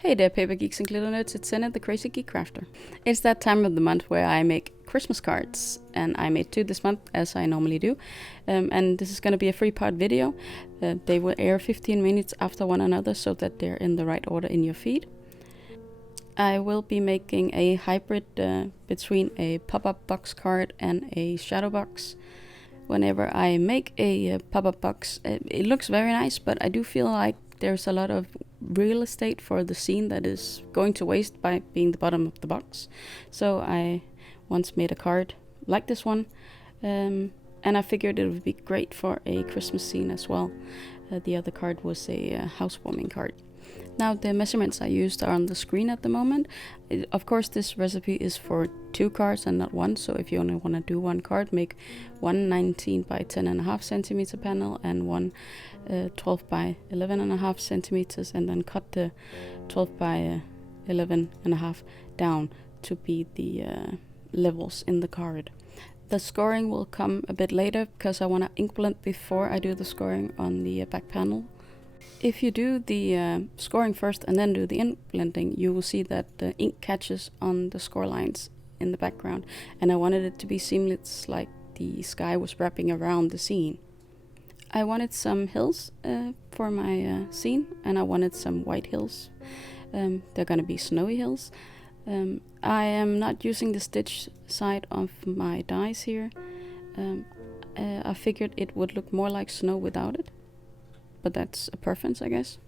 Hey there, paper geeks and glitter nerds, it's Shin, the crazy geek crafter. It's that time of the month where I make Christmas cards, and I made 2 this month, as I normally do. And this is going to be a 3-part video. They will air 15 minutes after one another so that they're in the right order in your feed. I will be making a hybrid between a pop-up box card and a shadow box. Whenever I make a pop-up box, it looks very nice, but I do feel like there's a lot of real estate for the scene that is going to waste by being the bottom of the box. So I once made a card like this one, and I figured it would be great for a Christmas scene as well. The other card was a housewarming card. Now the measurements I used are on the screen at the moment. Of course, this recipe is for 2 cards and not 1, so if you only want to do 1 card, make one 19 by 10.5 centimeter panel and one 12 by 11.5 centimeters, and then cut the 12 by 11.5 down to be the levels in the card. The scoring will come a bit later because I want to ink blend before I do the scoring on the back panel. If you do the scoring first and then do the ink blending, you will see that the ink catches on the score lines in the background, and I wanted it to be seamless, like the sky was wrapping around the scene. I wanted some hills for my scene, and I wanted some white hills. They're gonna be snowy hills. I am not using the stitch side of my dies here. I figured it would look more like snow without it, but that's a preference, I guess.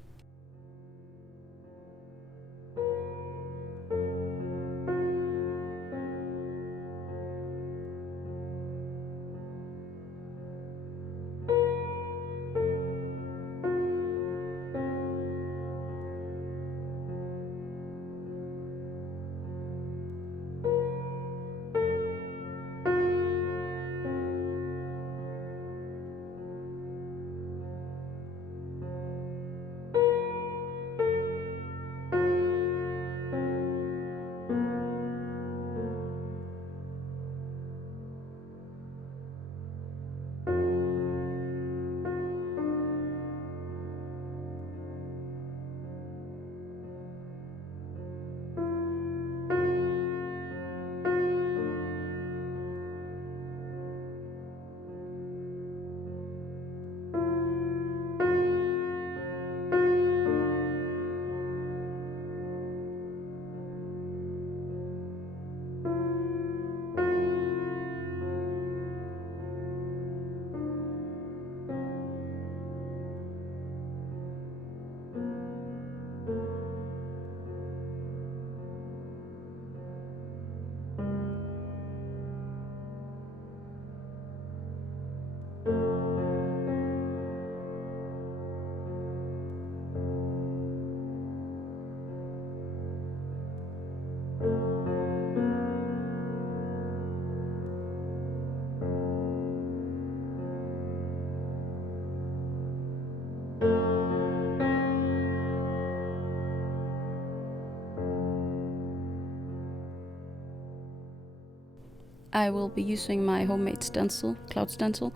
I will be using my homemade stencil, cloud stencil.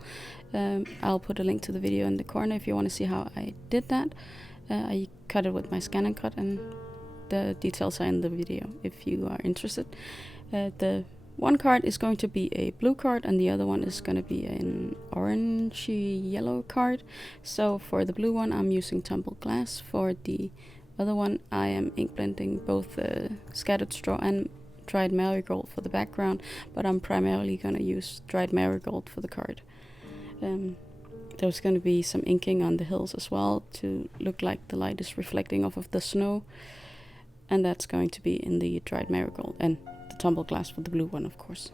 I'll put a link to the video in the corner if you want to see how I did that. I cut it with my Scan&Cut, and the details are in the video if you are interested. The one card is going to be a blue card, and the other one is going to be an orangey yellow card. So for the blue one, I'm using tumbled glass. For the other one, I am ink blending both scattered straw and dried marigold for the background, but I'm primarily going to use dried marigold for the card. There's going to be some inking on the hills as well to look like the light is reflecting off of the snow, and that's going to be in the dried marigold, and the tumbled glass for the blue one, of course.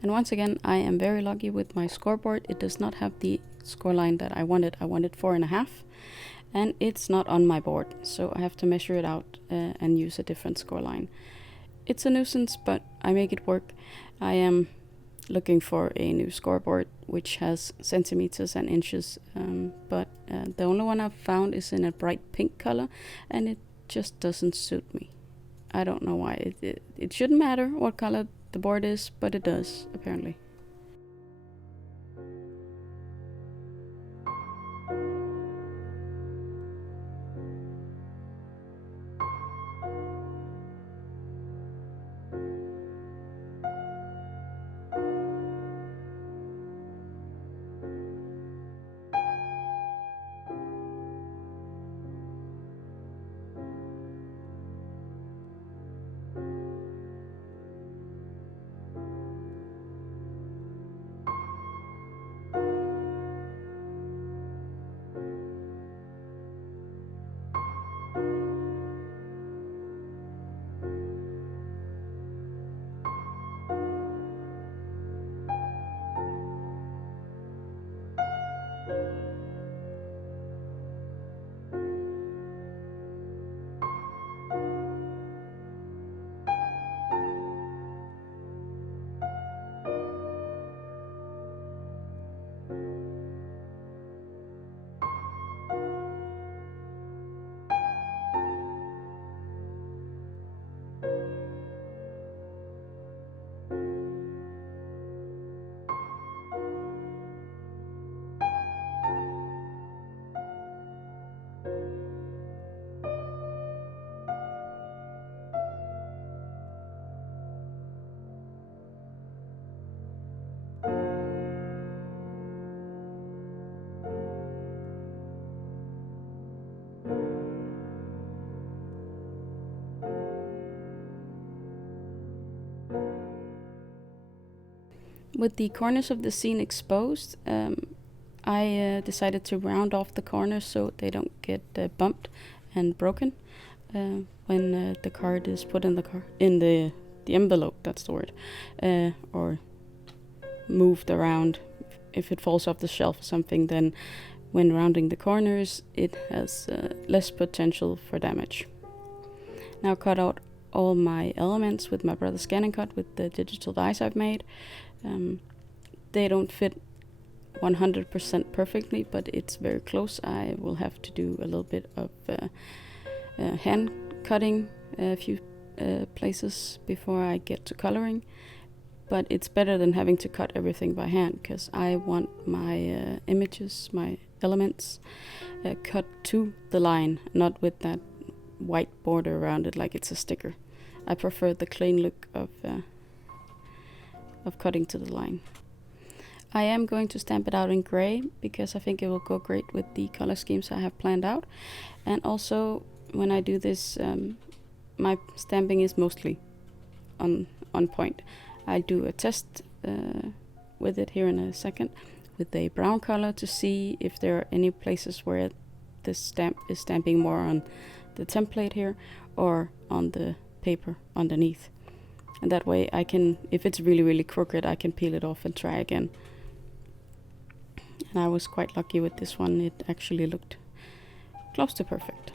And once again, I am very lucky with my scoreboard. It does not have the scoreline that I wanted. I wanted 4.5, and it's not on my board, so I have to measure it out and use a different scoreline. It's a nuisance, but I make it work. I am looking for a new scoreboard which has centimeters and inches, but the only one I've found is in a bright pink color, and it just doesn't suit me. I don't know why. It shouldn't matter what color the board is, but it does, apparently. With the corners of the scene exposed, I decided to round off the corners so they don't get bumped and broken when the card is put in the envelope. That's the word, or moved around. If it falls off the shelf or something, then when rounding the corners, it has less potential for damage. Now cut out all my elements with my BrotherScan'n'Cut with the digital dies I've made. They don't fit 100% perfectly, but it's very close. I will have to do a little bit of hand cutting a few places before I get to coloring, but it's better than having to cut everything by hand, because I want my images, my elements cut to the line, not with that white border around it like it's a sticker. I prefer the clean look of cutting to the line. I am going to stamp it out in gray because I think it will go great with the color schemes I have planned out. And also, when I do this, my stamping is mostly on point. I'll do a test with it here in a second with a brown color to see if there are any places where the stamp is stamping more on the template here or on the paper underneath. And that way I can, if it's really, really crooked, I can peel it off and try again. And I was quite lucky with this one. It actually looked close to perfect.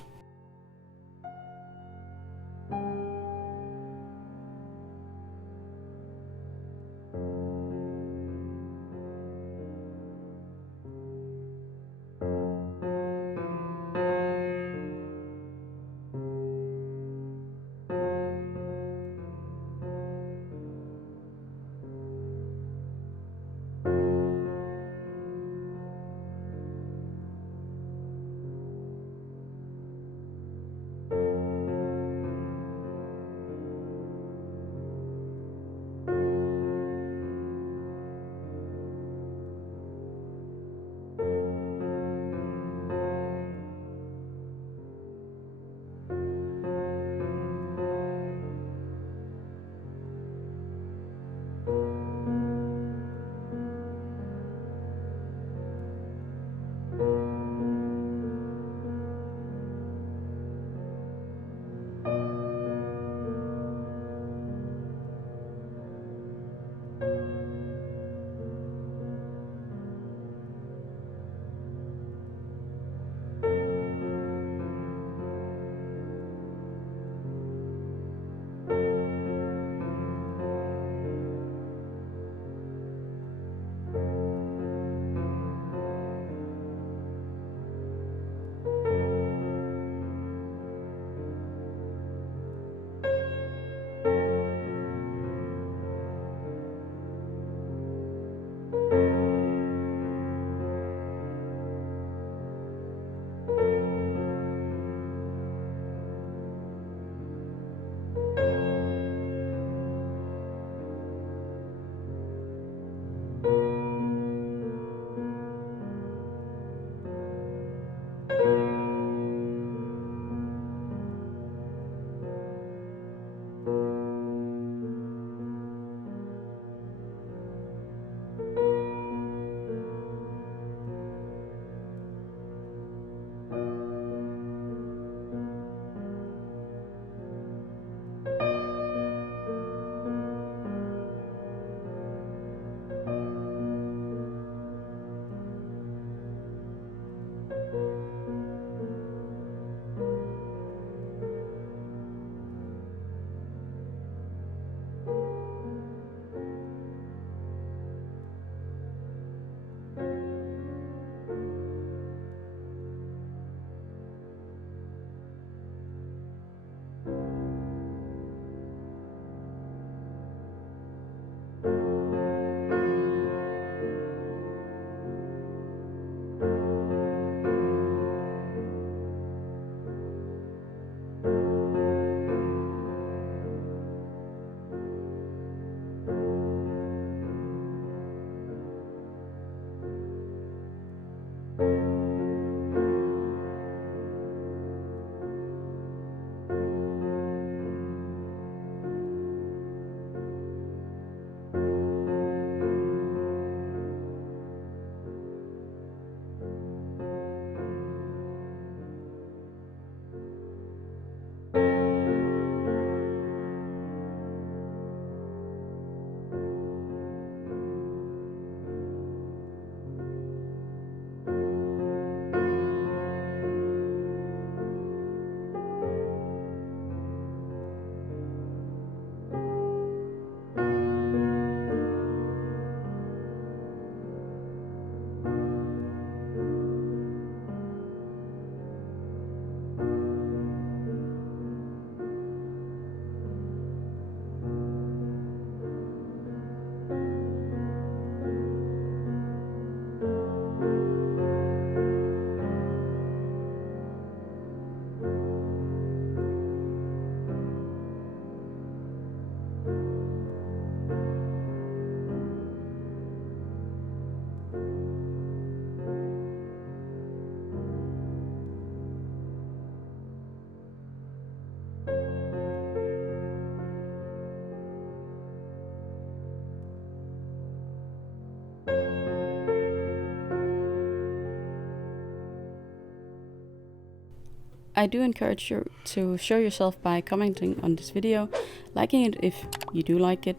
I do encourage you to show yourself by commenting on this video, liking it if you do like it,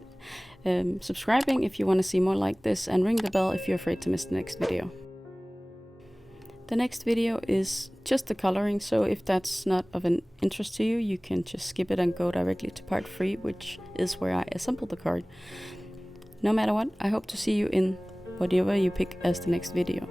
subscribing if you want to see more like this, and ring the bell if you're afraid to miss the next video. The next video is just the coloring, so if that's not of an interest to you, you can just skip it and go directly to part 3, which is where I assemble the card. No matter what, I hope to see you in whatever you pick as the next video.